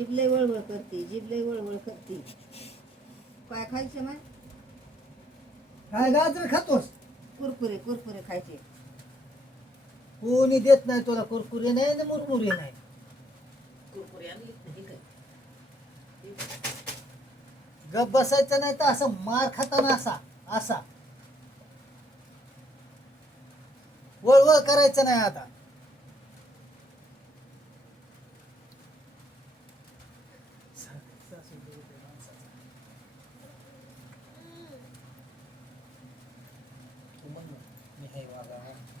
जीभ लय वळवळ करते, जीभ लय वळवळ करते. काय खायचं माय? काय गाजर खातोस? कुरकुरे कुरकुरे खायचे. कोणी देत नाही तुला कुरकुरे नाही ना मुरमुरे नाही. कुरकुरे आणले नाही काय? गप बसायचं नाही तर असं मार खाताना असा असा वळवळ करायचं नाही आता.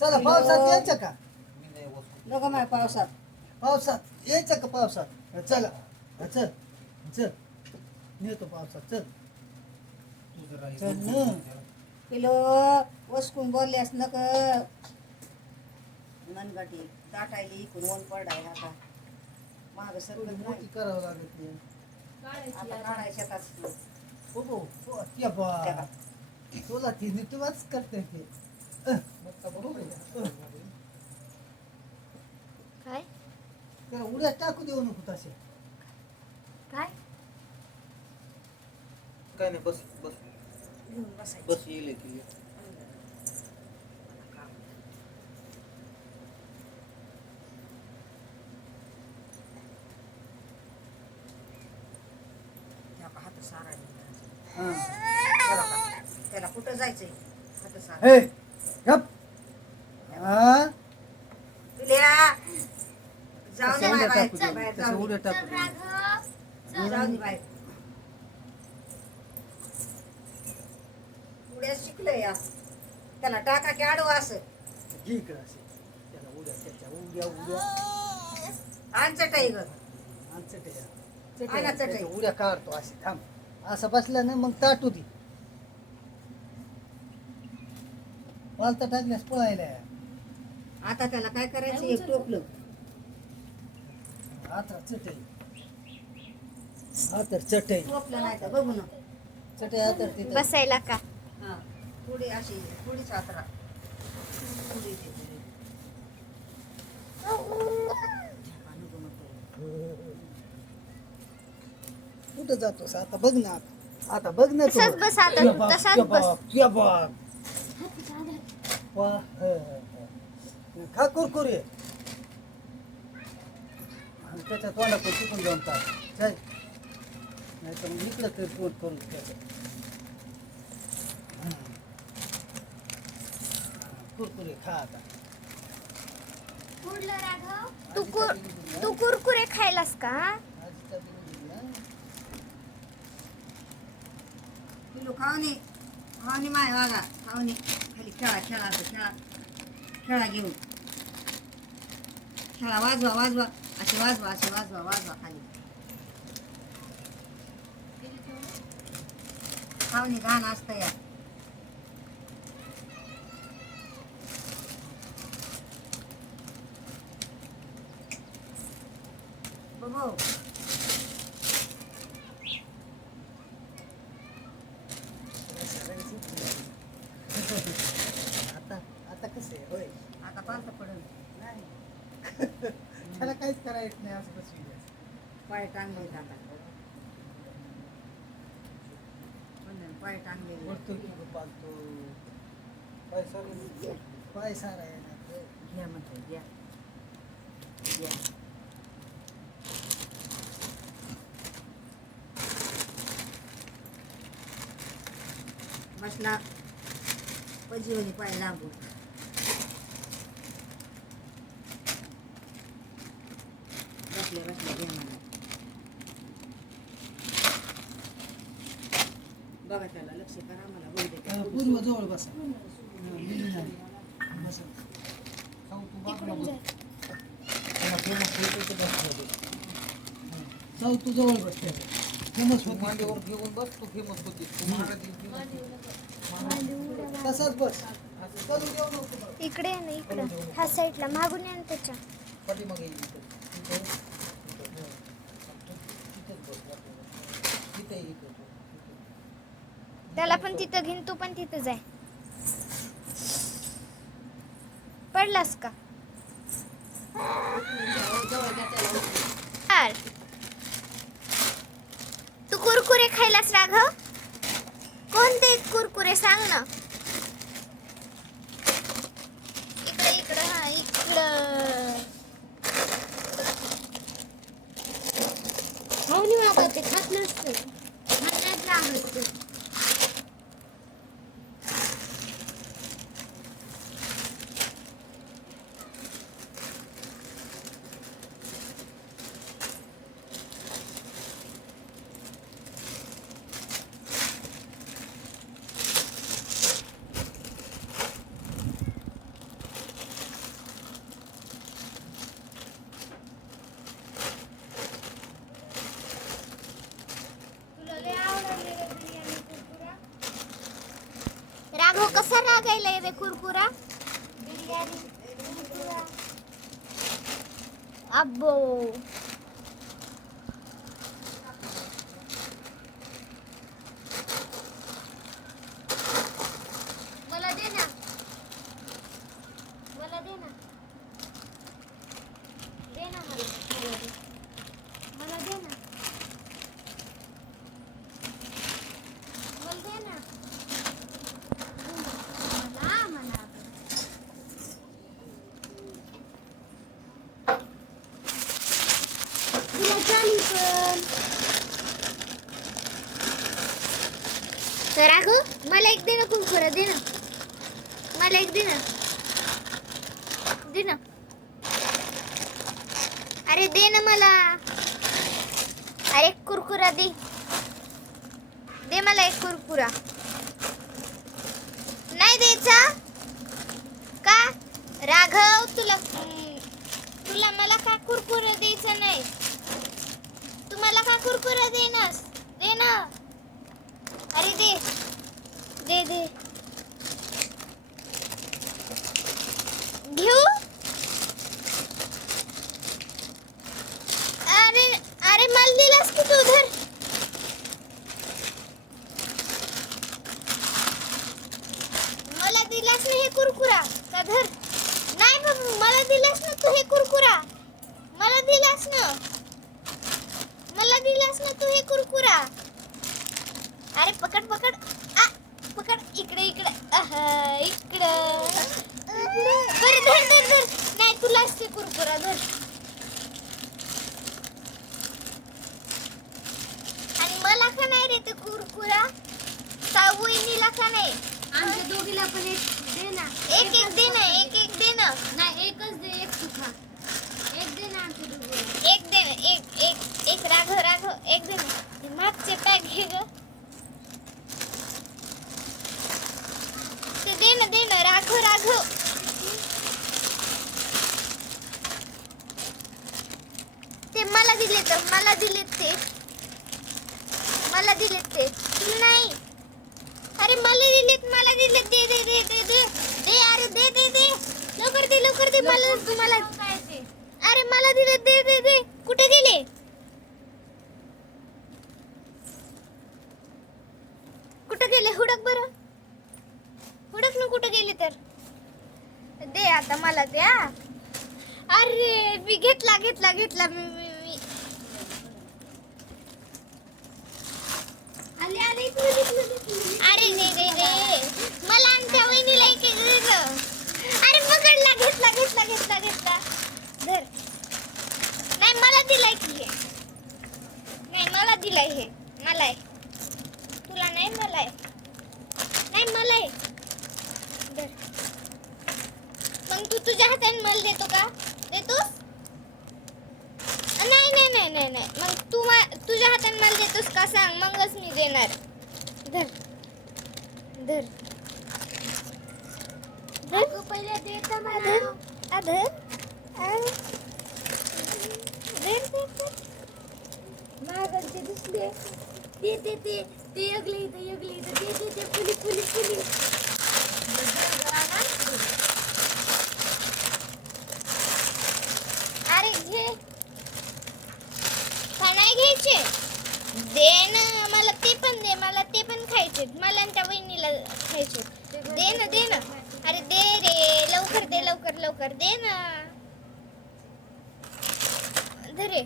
चला पावसात यायचं का? नको माय पावसात. पावसात यायचं का? पावसात चला चल चल नेतो पावसात चल चल न. किलो वसकून बोलल्यास नक मनगटी दाटायली इकडून ऊन पडायला आता माग सगळं मोठी नाही. करावं लागत नाही. आता काढायच्या तास हो हो त्या बा तुला ती नीटवाच करते ते काय त्याला उड्या टाकू देऊ नको तसे. काय काय नाही बस बस घेऊन बसायचं. बस येईल की हात सारायला हा. त्याला कुठं जायचंय? हात सारा हे गप हा पिल्या जाऊ दे तसं माय उड्या बाहेर टाकू दे, बाहेर तसं जाऊ उड्या दे. टाकू दे. जाऊ दे बाहेर. उड्या शिकलोय या त्याला टाका की आडवा असं घे इकडं असे त्याला उड्या त्याच्या उड्या उड्या आण चटई ग. आणि चटया आला चटई. त्याच्या उड्या काढतो असे थांब असं बसला ना मग ताटू दे. पालता टाकल्यास पळायला आता त्याला काय करायचं? एक टोपलं आता चटई तर चटई टोपलं नाही तर बघू ना. चटई आता तिथं बसायला का हा थोडी अशी थोडीच हातरा थोडी दे, थोडी. नको, नको. कुठं जातोस आता? बघ ना आता बघ ना तू. तसाच बस आता, तुझ्या बाप, तसाच तुझ्या बस. बाप, तुझ्या बाप. वा, खा कुरकुरे आणि त्याच्या तोंडात चिकून जाऊन टाक जाय. नाही तर मग इकडं ते पोट करून त्याचं कुरकुरे खा आता. तू कुरकुरे खायलास का? आजीचा बिल दिला. किलो खावणे खावणे माय वागा खावणे खाली खेळा खेळा असं खेळा खेळा घेऊन खेळा वाजवा वाजवा असे वाजवा असे वाजवा वाजवा खाली खावणे घाण असतं या. बघू आता आता कसं आहे होय आता पालतं पडून नाही त्याला काहीच करायचं नाही असं बसू पाय टांगले आता पाय टांगले पडतो की गं पालतो पाय सारा आहे ना घ्या म्हणतो घ्या घ्या. बसला पजीवली पाय लांबून बसले बसले घ्या म्हणा. बघा त्याला लक्ष करा मला बोल दे पूर्व जवळ बसा मिळून झाली बसा खाऊ तू बाजूला बस. त्याला फेमस होते बस जाऊ तू जवळ बस फेमस होत मांडीवर घेऊन बस तू फेमस होती तसाच बस करू देऊ नको इकडे आहे ना इकडं ह्या साईडला मागून या ना त्याच्या. पाठीमागे येईल त्याला पण तिथं घेऊन तू पण तिथं जाय. पडलास का? जवळ घ्या त्याला. यार कुरकुरे खायलास राघव? कोणते कुरकुरे सांग ना. इकडे इकडे हा इकडं. खाऊनी बाबा ते खात नसतं. खाण्यात लागत. तुला लय आवडले रे बिर्याणी कुरकुरा. राघव कसा रागायलाय रे कुरकुरा? बिर्याणी कुरकुरा. अब्बो. मला दे ना. मला दे ना. दे ना मला. मला दे ना. मला दे ना. मला मला. तुला चालू पण. तर राघव मला एक दे ना कुरकुरा. दे ना. मला एक दे ना. दे ना. अरे दे ना मला. अरे एक कुरकुरा दे. दे मला एक कुरकुरा. नाही द्यायचा का राघव? तुला मला का कुरकुरा द्यायचा नाही? तुम्हाला का कुरकुरा देनास? दे ना. अरे दे दे दे. घेऊ. अरे अरे मला दिलास की तू. धर. मला दिलास ना हे कुरकुरा का? धर. नाही बाबू मला दिलास ना तू हे कुरकुरा. मला दिलास ना. मला दिलास ना तू हे कुरकुरा. अरे पकड पकड. आ पकड. इकडे इकडे. इकडं. बरं धर धर धर. नाही तुलाच ते कुरकुरा. धर. आणि मला का नाही रे ते कुरकुरा? सावईनीला का नाही? आमच्या दोघीला पण एक दे ना. एक एक दे ना. एक एक दे ना. नाही एकच दे. एक तू खा. एक दे ना आमच्या दोघीला. एक दे ना. एक एक एक राघव राघव एक दे ना. ते मागचे पॅक घे ग. ते दे ना राघव राघव. ते मला दिलेत ते. मला दिलेत ते. तुला नाही. अरे मला दिलेत. दे दे दे दे दे. दे अरे दे दे दे. लवकर दे मला. तुम्हाला काय ते? अरे मला दिलेत. दे दे दे. कुठे गेले? कुठे गेले? हुडक बरं. हुडक ना कुठे गेले तर. दे आता मला द्या. अरे मी घेतला. मी आले इकडे. अरे दे दे दे. मला आमच्या वहिनीला एक एक दे गं. अरे पकडला. घेतला. धर. नाही मला दिलाय की हे. नाही मला दिलाय हे. मला आहे. तुला नाही मला आहे. नाही मला आहे. धर. मग तू तुझ्या हाताने मला देतो का? देतोस? नाही. मग तू तुझ्या हाताने मला देतोस का सांग, मगच मी देणार. धर. तू पहिले दे तर मला. धर. महागाचे दिसले. ते अगले इथं. ते पुली. अरे घे. का नाही घ्यायचे? दे ना मला ते पण दे. मला ते पण खायचे. मला आणि त्या वहिनीला खायचे. दे ना. अरे दे रे. लवकर दे ना. धरे.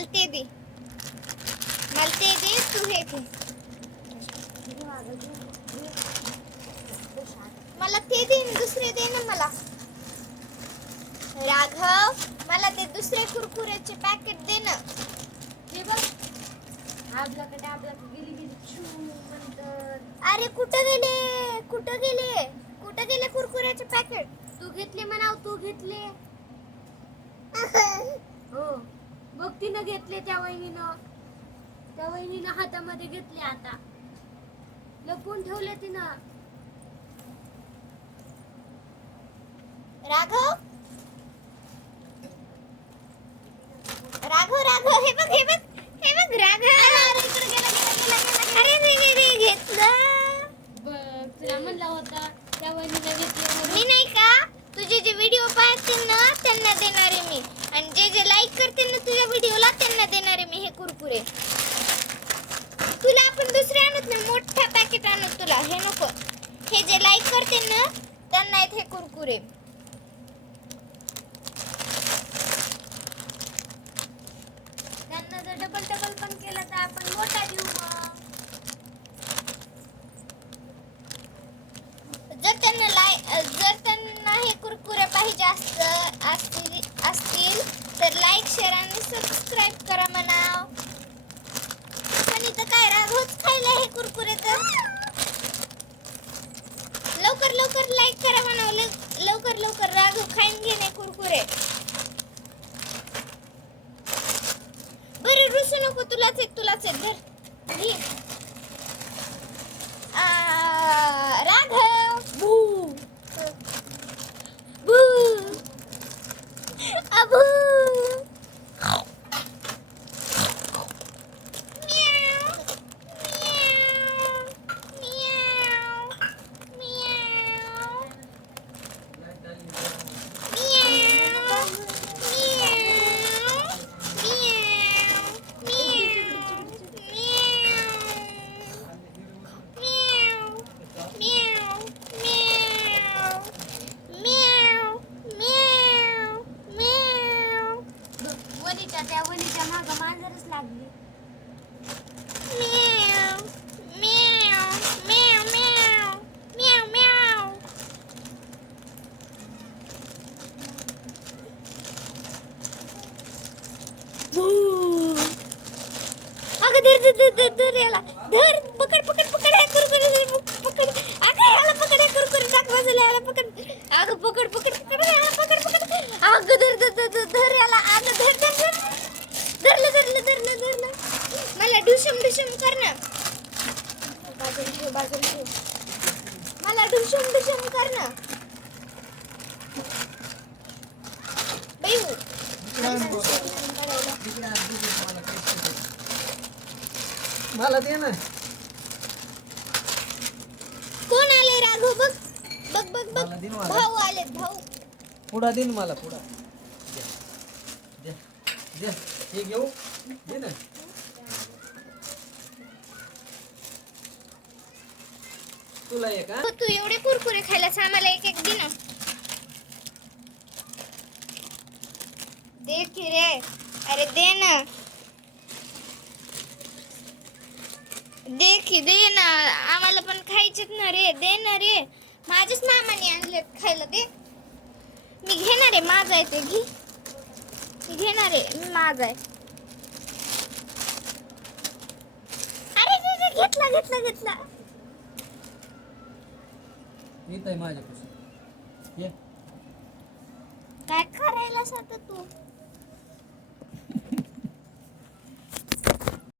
मला ते दे, मला ते दे, तू हे घे. मला ते दे, दुसरे दे ना मला. राघव, मला ते दुसरे कुरकुरेचे पॅकेट दे ना. हे बघ आपल्याकडे गेली गेली छू म्हणतात. अरे कुठं गेले, कुठं गेले, कुठं गेले कुरकुऱ्याचे पॅकेट? तू घेतले म्हणाव, तू घेतले. हो बघ तिनं घेतले, त्या वहिनीनं हातामध्ये घेतले. आता लपून ठेवले तिनं. राघव, राघव, राघव, हे बघ, हे बघ, हे बघ राघव. अरे रे घेतलं. बघ तुला म्हणला होता त्या वहिनीनं घेतले. मी नाही का, तुझे जे व्हिडिओ पाहतील ना त्यांना देणारे मी, आणि जे जे लाईक करतील ना तुझ्या व्हिडिओला त्यांना देणारे मी हे कुरकुरे. तुला आपण दुसरे आणत ना, मोठा पॅकेट आणत तुला, हे नको. हे जे लाईक करतील ना त्यांना आहेत हे कुरकुरे. त्यांना जर डबल पण केलं तर आपण मोठा देऊ मग. जर त्यांना हे कुरकुरे पाहिजे असतील तर लाईक, शेअर आणि सबस्क्राईब करा म्हणाव. पण इथं काय राघवच खायला हे कुरकुरे, तर लवकर लवकर लाईक करा म्हणाव. लवकर लवकर राघव खाईन घेणे कुरकुरे. बरं रुसू नको, तुलाच एक धर घे. राघव, भू भू अबू. त्या वहिनीच्या मागं मांजरच लागली. धर याला, धर, पकड पकड पकड, हे कुरकुरे पकड. अगं याला पकड, हे कुरकुरे टाक बाजूला, याला पकड. अगं पकड पकड पकड, याला पकड पकड. अगं धर याला, अगं धर. धरलं. मला डुशम कर ना. बाजूला ठेव. मला डुशम कर ना. मला दे ना. कोण आले राघव? बघ मला दे मला. भाऊ आलेत, भाऊ. पुडा दे ना मला, पुडा दे. हे घेऊ दे ना. तुला एक हा? तू एवढे कुरकुरे खायलास, आम्हाला एक एक दे ना. दे की रे, अरे दे ना. दे ना, आम्हाला पण खायचेत ना रे, दे ना रे. माझ्याच मामाने आणलेत खायला, दे. मी घेणार आहे, माझा आहे ते, घे. मी घेणार आहे, मी माझा आहे. अरे घेतला. येत आहे माझ्यापासून. ये काय करायला आता तू?